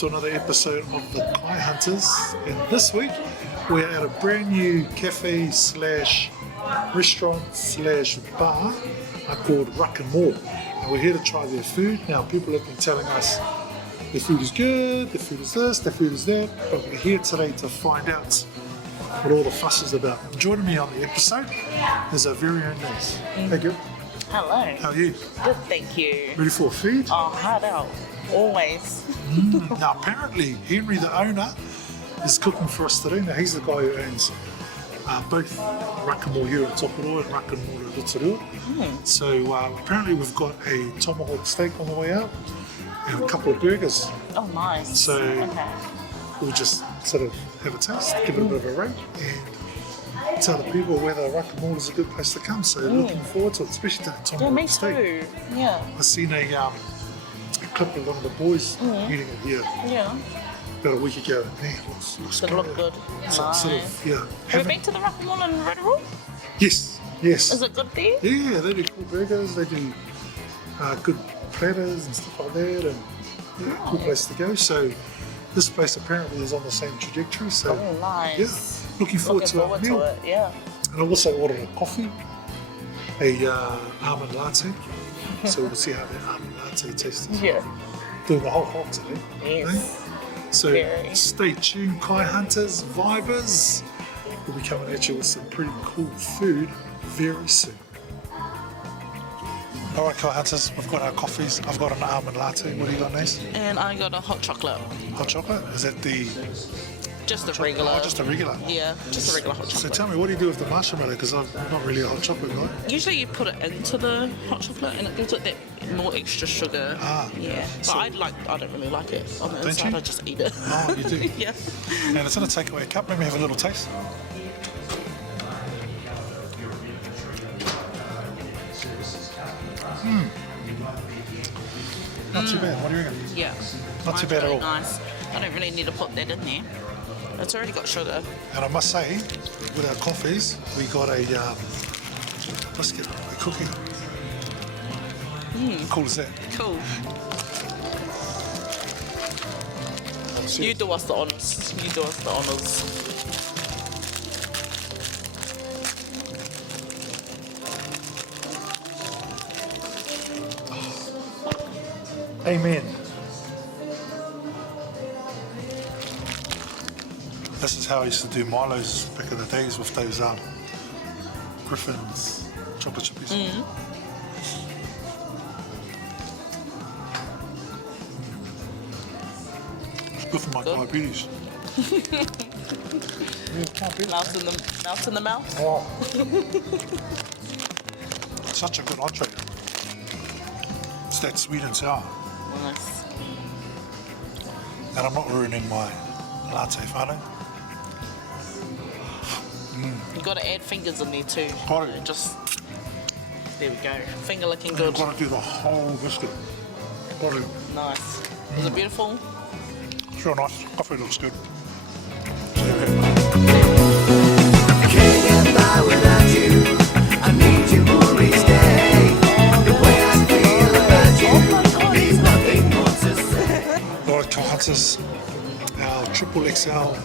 to another episode of the Kai Hunters, and this week we're at a brand new cafe slash restaurant slash bar called Ruck Maul, and we're here to try their food. Now, people have been telling us their food is good, their food is this, their food is that, but we're here today to find out what all the fuss is about. Joining me on the episode is our very own Naz. Hey girl. Hello. How are you? Good, thank you. Ready for a feed? Oh, hard out. Always. Now, apparently, Henry, the owner, is cooking for us today. Now, he's the guy who owns both Ruck Maul here at Tokoroa and Ruck Maul at Rotorua. So, apparently, we've got a tomahawk steak on the way out and a couple of burgers. Oh, nice. So, okay. We'll just sort of have a taste, give it a bit of a rate, and tell the people whether Ruck Maul is a good place to come. So, looking forward to it, especially to that tomahawk Me steak. too. Yeah. I've seen a clip of one of the boys eating it here Yeah. about a week ago. Man, looks Does it great. look good? So, Nice. sort of, yeah. Have you been to the Ruck Maul in Rotorua? Yes. Is it good there? Yeah, they do cool burgers, they do good platters and stuff like that, and cool place to go. So this place apparently is on the same trajectory. So Oh, nice. yeah, looking forward to our meal. it, yeah. And I also ordered a coffee, a almond latte. So we'll see how that almond latte tastes. Yeah. Doing the whole hot today. Yes. eh? So Very. stay tuned, Kai Hunters, Vibers. We'll be coming at you with some pretty cool food very soon. All right, Kai Hunters, we've got our coffees. I've got an almond latte. What do you got, Naz? And I got a hot chocolate. Hot chocolate? Is that the Just a regular. Oh, just a regular. Yeah, just a regular hot So chocolate. tell me, what do you do with the marshmallow? Because I'm not really a hot chocolate guy. Usually you put it into the hot chocolate and it gives it that more extra sugar. Yeah. But So- I don't really like it on the Don't inside. you? I just eat it. Oh, you do? Yeah. And it's in a takeaway cup. Let me have a little taste. Not too bad. What do you reckon? Yeah. Not too Mine's bad at really all. Nice. I don't really need to put that in there. It's already got sugar. And I must say, with our coffees, we got a biscuit, a cookie. Cool as that. Cool. You do us the honours. You do us the honours. Amen. This is how I used to do Milo's back in the days with those Griffin's chocolate chippies. It's good for my diabetes. Can't beat it. Melt in the mouth. Oh. Such a good entree. It's that sweet and sour. Nice. And I'm not ruining my latte, Fano. You got to add fingers in there too. Got it. Just there we go. Finger looking You've good. got to do the whole biscuit. Got to. Nice. Is it beautiful? It's real nice. Coffee looks good. Can't get by without you. I need you more each day. The way I feel about you means nothing more to say. Alright, Kai Hunters, our XXXL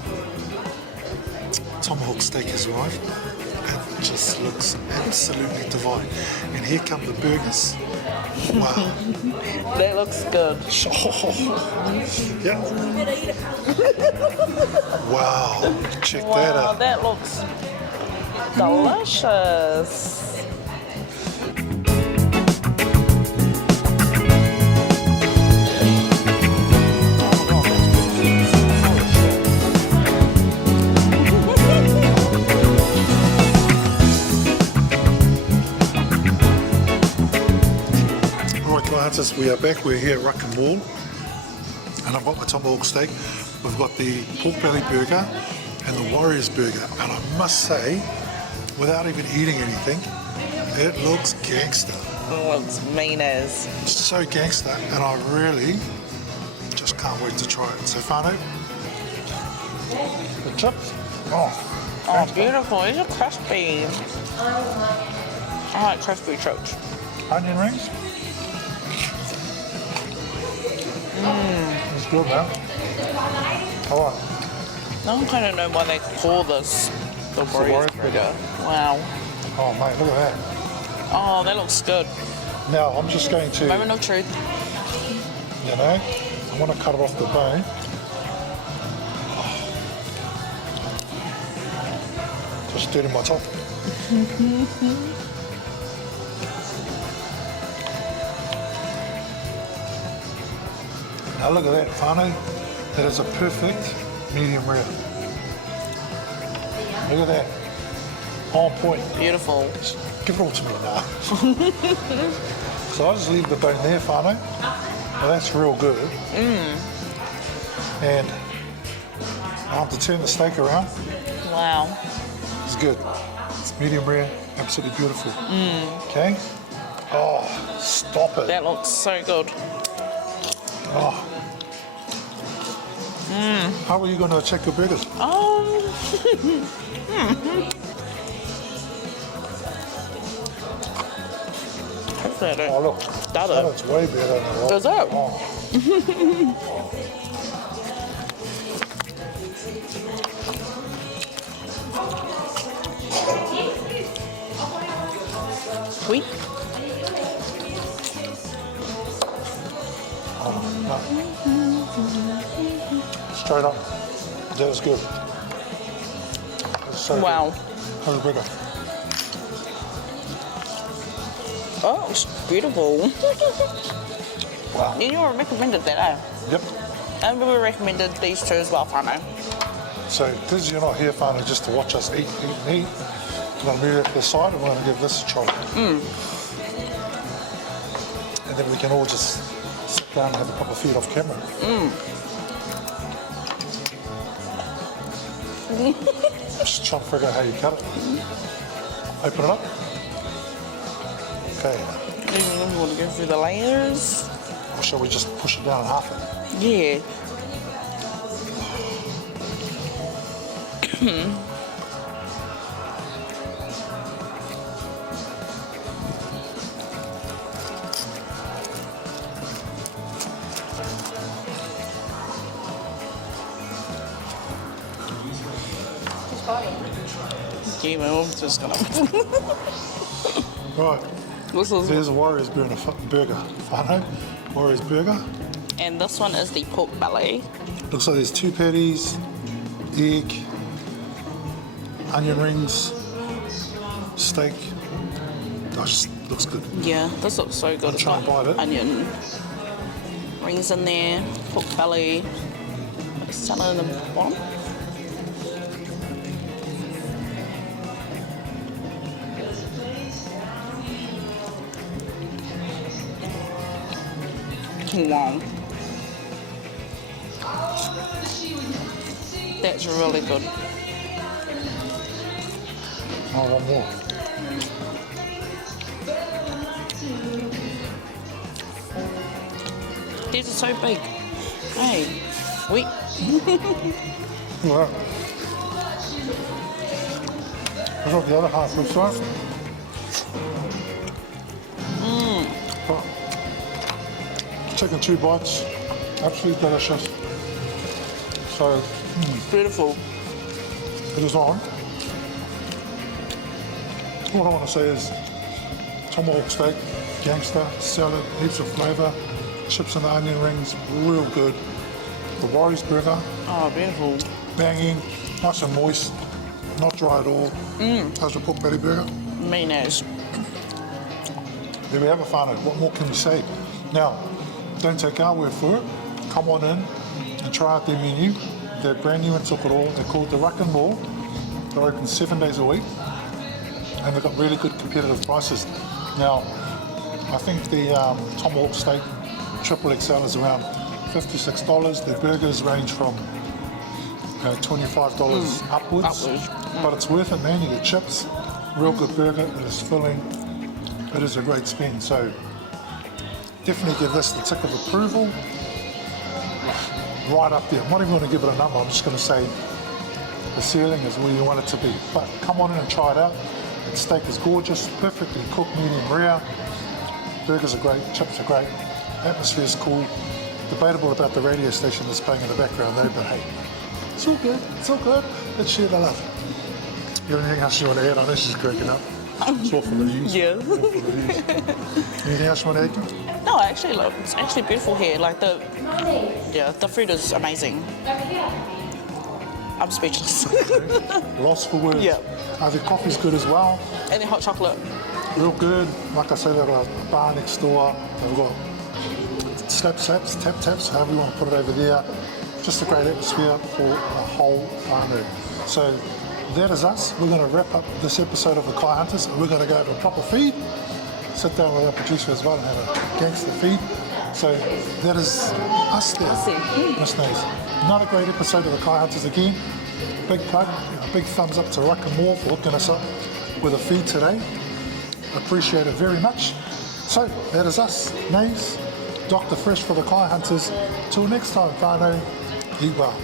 tomahawk steak has arrived, and it just looks absolutely divine. And here come the burgers. Wow. That looks good. Yeah. Wow. Check that Wow, out. that looks delicious. Alright, Kai Hunters, we are back. We're here at Ruck Maul, and I've got my tomahawk steak. We've got the pork belly burger and the Warriors burger. And I must say, without even eating anything, it looks gangster. It looks mean as. It's so gangster, and I really just can't wait to try it. So, Fano, the chips. Oh, beautiful. These are crispy. I like crispy chips. Onion rings. It's good, man. All right. I don't kind of know why they call this the Warriors Warriors Burger. Burger. Wow. Oh, mate, look at that. Oh, that looks good. Now, I'm just going to, Moment of truth. you know, I want to cut it off the bone. Just dirty my top. Now look at that, whānau. That is a perfect medium rare. Look at that. On point. Beautiful. Give it all to me now. So I just leave the bone there, whānau. Now that's real good. And I have to turn the steak around. Wow. It's good. It's medium rare, absolutely beautiful. Okay? Oh, stop it. That looks so good. Oh. How are you going to check your burgers? Hopefully I Oh, don't. look. That That looks way better than that. Does it? Oh. Sweet. No. Straight up. That is good. That's so Wow. good. How's the burger? Oh, it's beautiful. Wow. You recommended that, eh? Yep. And we recommended these two as well, whānau. So, because you're not here, whānau, just to watch us eat, we're going to move it to the side and we're going to give this a try. And then we can all just sit down and have a couple of feet off camera. Just trying to figure out how you cut it. Open it up. Okay. You want to go through the layers? Or shall we just push it down and half it? Yeah. Yeah, well, I'm just gonna. Right. This is, There's a Warriors burger, whānau. Warriors burger. and this one is the pork belly. Looks like there's 2 patties, egg, onion rings, steak. Gosh, looks good. Yeah, this looks so good. I'm trying to bite it. Onion rings in there, pork belly, salad in the bottom. Wow. That's really good. Oh, one more. These are so big. Hey, wait. All right. I've got the other half this side. Chicken 2 bites, absolutely delicious. So Beautiful. it is on. What I want to say is tomahawk steak, gangster, salad, heaps of flavour, chips and the onion rings, real good. The Warriors burger, Oh, beautiful. banging, nice and moist, not dry at all. How's the pork belly burger? Mayonnaise. There we have it, whānau. What more can we say? Now, don't take our word for it. Come on in and try out their menu. They're brand new in Tokoroa. They're called the Ruck Maul. They're open 7 days a week. And they've got really good competitive prices. Now, I think the tomahawk steak XXXL is around $56. Their burgers range from $25 upwards. But it's worth it, man. You get chips, real good burger. It is filling. It is a great spend. So definitely give this the tick of approval. Right up there. I'm not even going to give it a number. I'm just going to say the ceiling is where you want it to be. But come on in and try it out. The steak is gorgeous, perfectly cooked, medium rare. Burgers are great, chips are great, atmosphere is cool. Debatable about the radio station that's playing in the background though, but hey, it's all good, it's all good. Let's share the love. You got anything else you want to add? I know she's cracking up. It's all for the views. Yeah. All for the views. Anything else you want to add? No, actually, look, it's actually beautiful here. Like the food is amazing. I'm speechless. Lost for words. Yeah. The coffee's good as well. And then hot chocolate. Real good. Like I said, they've got a bar next door. They've got slaps, tap taps, however you want to put it over there. Just a great atmosphere for the whole whānau. So that is us. We're going to wrap up this episode of the Kai Hunters, and we're going to go have a proper feed. Sit down with our producer as well and have a gangster feed. So that is us there. Miss Nays. Another great episode of the Kai Hunters again. Big plug, big thumbs up to Ruck Maul for hooking us up with a feed today. Appreciate it very much. So that is us, Nays, Dr. Fresh for the Kai Hunters. Till next time, whānau, eat well.